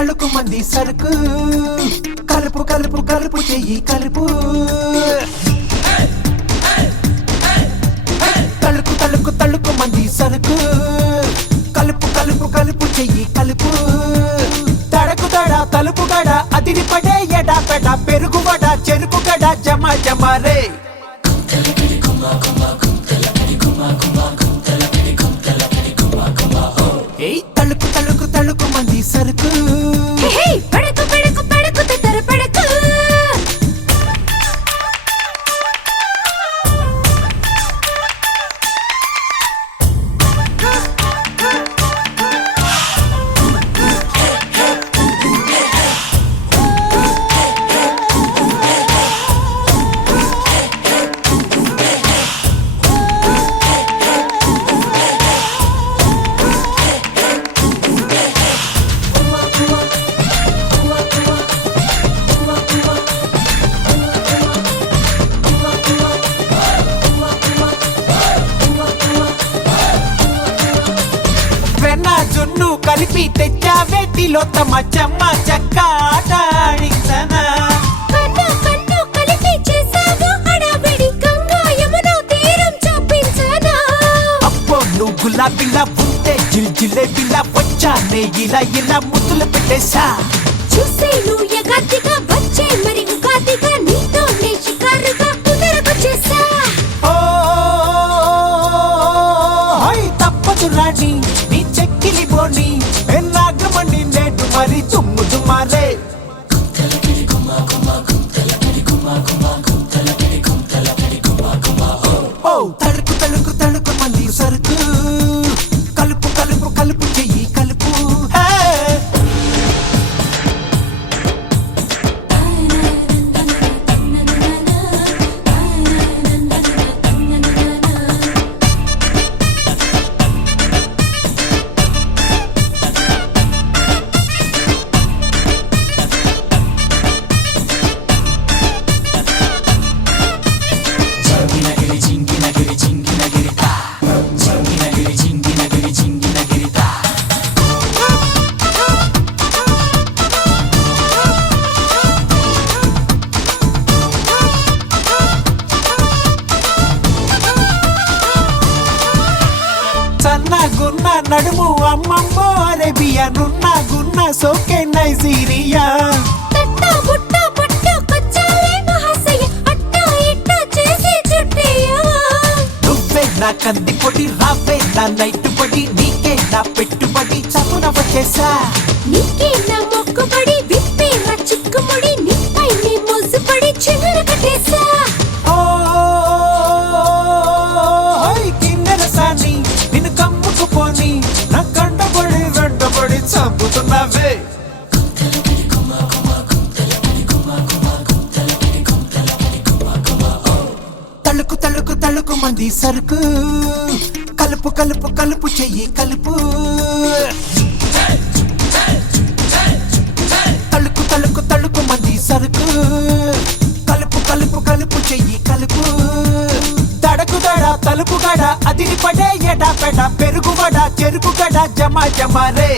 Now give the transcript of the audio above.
తళుకు మంది సరుకు కలుపు కలుపు కలుపు చెయ్యి కలుపు తళుకు తళుకు తళుకు మంది సరుకు కలుపు కలుపు కలుపు చెయ్యి కలుపు తడకు తడ తలుపు గడ అదిరి పడే ఎడా పెడ పెరుగు వడ చెరుకు గడ జమ జమ రే తళుకు తళుకు తళుకు మంది సరుకు పడకు పడకు పడకు తెర పడకు జున్ను కలిపి తెచ్చావే తిలోత్తమ చెమ్మ చెక్క ఆట ఆడించనా కన్ను కన్ను కలిపి చేసావు హడావిడి గంగా యమున తీరం చూపించనా అబ్బో నువ్వు గులాబీలా ఉంటే జిల్జిలేబీలా వచ్చానే ఇలా ఇలా ముద్దులు పెట్టేశా చూసేను ఎగాదిగా వచ్చే మరి ఉగాదిగా నీతో నే షికారుగా కుదరకొచ్చేసా ఓ హై తప్పదు రాణి నీ చెక్కిలి బోని ఎన్నాగమని నేడు మరి తుమ్ము దుమారే ఓ తడుకు తడుకు తడుకు మంది సరుకు కలుపు కలుపు కలుపు చెయ్యి కలుపు గున్న నడుము అమ్మమ్మో అరేబియా నున్న గున్న సోకే నైజీరియా తట్ట బుట్ట పట్టు కొచ్చాలే మహాశయ అట్ట ఇట్ట చేసి చుట్టియా నువ్వే నా కంది పొడి రావే నా నైట్ పడి నీకే నా పెట్టుబడి చదువున వచ్చేసా నీకే నా మొక్కుబడి విప్పే నా చిక్కుముడి నీపై నీ మోసుపడి చిగుర కట్టేసా ఓ హై కిన్నెర సాని నిన్ను కమ్ముకుపోని నా కండబడి వెంటబడి చంపుతున్నావే తళుకు తళుకు తళుకు మంది సరుకు కలుపు కలుపు కలుపు చెయ్యి కలుపు తళుకు తళుకు తళుకు మంది సరుకు కలుపు కలుపు కలుపు చెయ్యి కలుపు తడకు దడ తలుపు గడ అదిరి పడే ఎడా పెడ పెరుగు వడ చెరుకు గడ జమ జమ రే